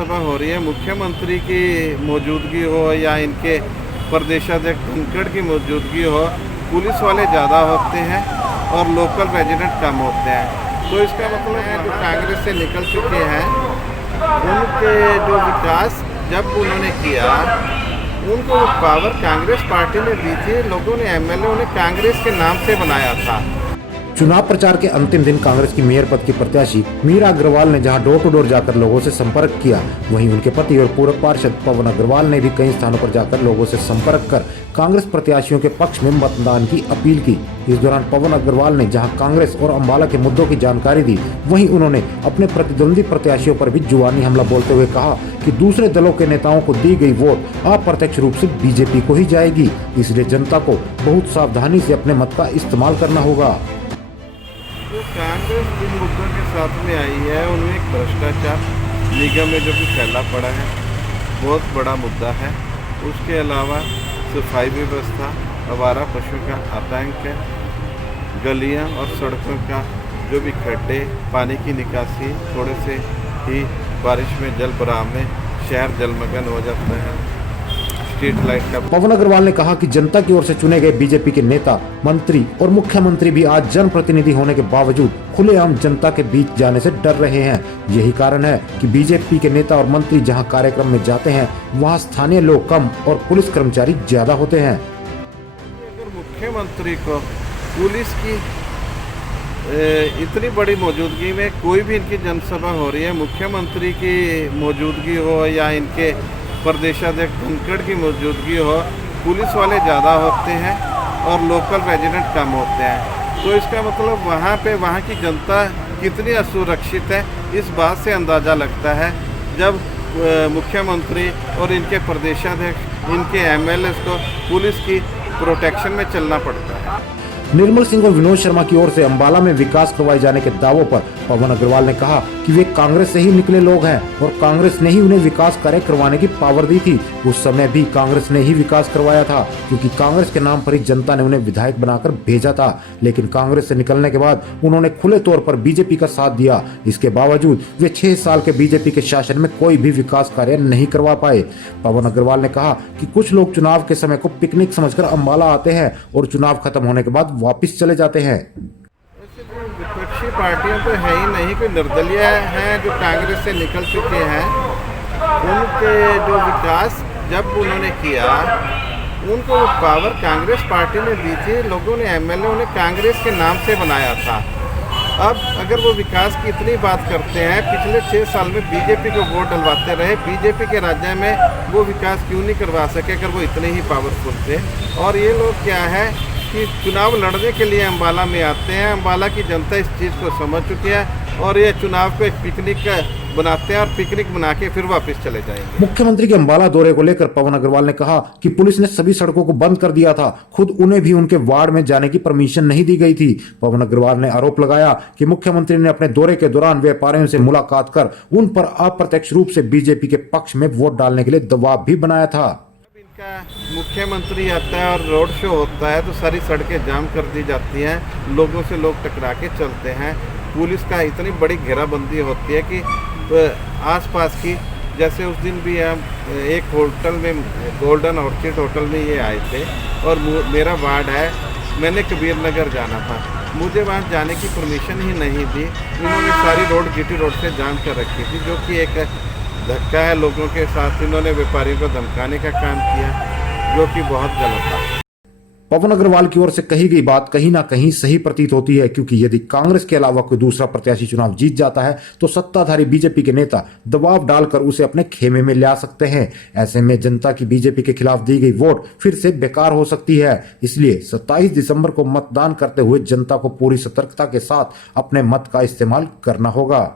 जनसभा हो रही है, मुख्यमंत्री की मौजूदगी हो या इनके प्रदेशाध्यक्ष धनखड़ की मौजूदगी हो, पुलिस वाले ज़्यादा होते हैं और लोकल रेजिडेंट कम होते हैं। तो इसका मतलब है जो कांग्रेस से निकल चुके हैं उनके जो विकास जब उन्होंने किया, उनको पावर कांग्रेस पार्टी ने दी थी। लोगों ने एमएलए उन्हें कांग्रेस के नाम से बनाया था। चुनाव प्रचार के अंतिम दिन कांग्रेस की मेयर पद की प्रत्याशी मीरा अग्रवाल ने जहां डोर टू डोर जाकर लोगों से संपर्क किया, वहीं उनके पति और पूर्व पार्षद पवन अग्रवाल ने भी कई स्थानों पर जाकर लोगों से संपर्क कर कांग्रेस प्रत्याशियों के पक्ष में मतदान की अपील की। इस दौरान पवन अग्रवाल ने जहां कांग्रेस और अम्बाला के मुद्दों की जानकारी दी, वहीं उन्होंने अपने प्रतिद्वंदी प्रत्याशियों पर भी जुबानी हमला बोलते हुए कहा कि दूसरे दलों के नेताओं को दी गई वोट अप्रत्यक्ष रूप से बीजेपी को ही जाएगी, इसलिए जनता को बहुत सावधानी से अपने मत का इस्तेमाल करना होगा। जो कांग्रेस जिन मुद्दों के साथ में आई है उनमें एक भ्रष्टाचार निगम में जो भी फैला पड़ा है बहुत बड़ा मुद्दा है। उसके अलावा सफाई व्यवस्था, आवारा पशु का आतंक है, गलियां और सड़कों का जो भी खड्डे, पानी की निकासी, थोड़े से ही बारिश में जल भराव में शहर जलमग्न हो जाता है। स्ट्रीट लाइट का पवन अग्रवाल ने कहा कि जनता की ओर से चुने गए बीजेपी के नेता, मंत्री और मुख्यमंत्री भी आज जनप्रतिनिधि होने के बावजूद खुलेआम जनता के बीच जाने से डर रहे हैं। यही कारण है कि बीजेपी के नेता और मंत्री जहां कार्यक्रम में जाते हैं वहां स्थानीय लोग कम और पुलिस कर्मचारी ज्यादा होते हैं। अगर मुख्यमंत्री को पुलिस की इतनी बड़ी मौजूदगी में कोई भी इनकी जनसभा हो रही है, मुख्यमंत्री की मौजूदगी हो या इनके प्रदेशाध्यक्ष धनखड़ की मौजूदगी हो, पुलिस वाले ज़्यादा होते हैं और लोकल रेजिडेंट कम होते हैं। तो इसका मतलब वहाँ पे वहाँ की जनता कितनी असुरक्षित है, इस बात से अंदाज़ा लगता है जब मुख्यमंत्री और इनके प्रदेशाध्यक्ष, इनके एमएलए को पुलिस की प्रोटेक्शन में चलना पड़ता है। निर्मल सिंह और विनोद शर्मा की ओर से अम्बाला में विकास करवाए जाने के दावों पर पवन अग्रवाल ने कहा कि वे कांग्रेस से ही निकले लोग हैं और कांग्रेस ने ही उन्हें विकास कार्य करवाने की पावर दी थी। उस समय भी कांग्रेस ने ही विकास करवाया था, क्योंकि कांग्रेस के नाम पर ही जनता ने उन्हें विधायक बनाकर भेजा था। लेकिन कांग्रेस से निकलने के बाद उन्होंने खुले तौर पर बीजेपी का साथ दिया। इसके बावजूद वे 6 साल के बीजेपी के शासन में कोई भी विकास कार्य नहीं करवा पाए। पवन अग्रवाल ने कहा कि कुछ लोग चुनाव के समय को पिकनिक समझकर अम्बाला आते हैं और चुनाव खत्म होने के बाद वापिस चले जाते हैं। विपक्षी पार्टियों तो है ही नहीं, कोई निर्दलीय हैं जो कांग्रेस से निकल चुके हैं। उनके जो विकास जब उन्होंने किया, उनको पावर कांग्रेस पार्टी ने दी थी। लोगों ने एमएलए उन्हें कांग्रेस के नाम से बनाया था। अब अगर वो विकास की इतनी बात करते हैं, पिछले 6 साल में बीजेपी को वोट डलवाते रहे, बीजेपी के राज्य में वो विकास क्यों नहीं करवा सके अगर वो इतने ही पावरफुल थे। और ये लोग क्या है कि चुनाव लड़ने के लिए अम्बाला में आते हैं। अम्बाला की जनता इस चीज़ को समझ चुकी है और ये चुनाव को एक पिकनिक बनाते हैं और पिकनिक बना के फिर वापस चले जाएंगे। मुख्यमंत्री के अम्बाला दौरे को लेकर पवन अग्रवाल ने कहा कि पुलिस ने सभी सड़कों को बंद कर दिया था, खुद उन्हें भी उनके वार्ड में जाने की परमिशन नहीं दी गई थी। पवन अग्रवाल ने आरोप लगाया कि मुख्यमंत्री ने अपने दौरे के दौरान व्यापारियों से मुलाकात कर उन पर अप्रत्यक्ष रूप से बीजेपी के पक्ष में वोट डालने के लिए दबाव भी बनाया था। मुख्यमंत्री आता है और रोड शो होता है तो सारी सड़कें जाम कर दी जाती हैं, लोगों से लोग टकरा के चलते हैं। पुलिस का इतनी बड़ी घेराबंदी होती है कि आसपास की, जैसे उस दिन भी हम एक होटल में, गोल्डन ऑर्चिड होटल में ये आए थे और मेरा वार्ड है, मैंने कबीर नगर जाना था, मुझे वहाँ जाने की परमिशन ही नहीं दी। इन्होंने सारी रोड जीटी रोड से जाम कर रखी थी, जो कि एक धक्का है लोगों के साथ। इन्होंने व्यापारियों को धमकाने का काम किया, जो कि बहुत गलत था। पवन अग्रवाल की ओर से कही गई बात कहीं ना कहीं सही प्रतीत होती है, क्योंकि यदि कांग्रेस के अलावा कोई दूसरा प्रत्याशी चुनाव जीत जाता है तो सत्ताधारी बीजेपी के नेता दबाव डालकर उसे अपने खेमे में ला सकते हैं। ऐसे में जनता की बीजेपी के खिलाफ दी गई वोट फिर से बेकार हो सकती है। इसलिए 27 दिसंबर को मतदान करते हुए जनता को पूरी सतर्कता के साथ अपने मत का इस्तेमाल करना होगा।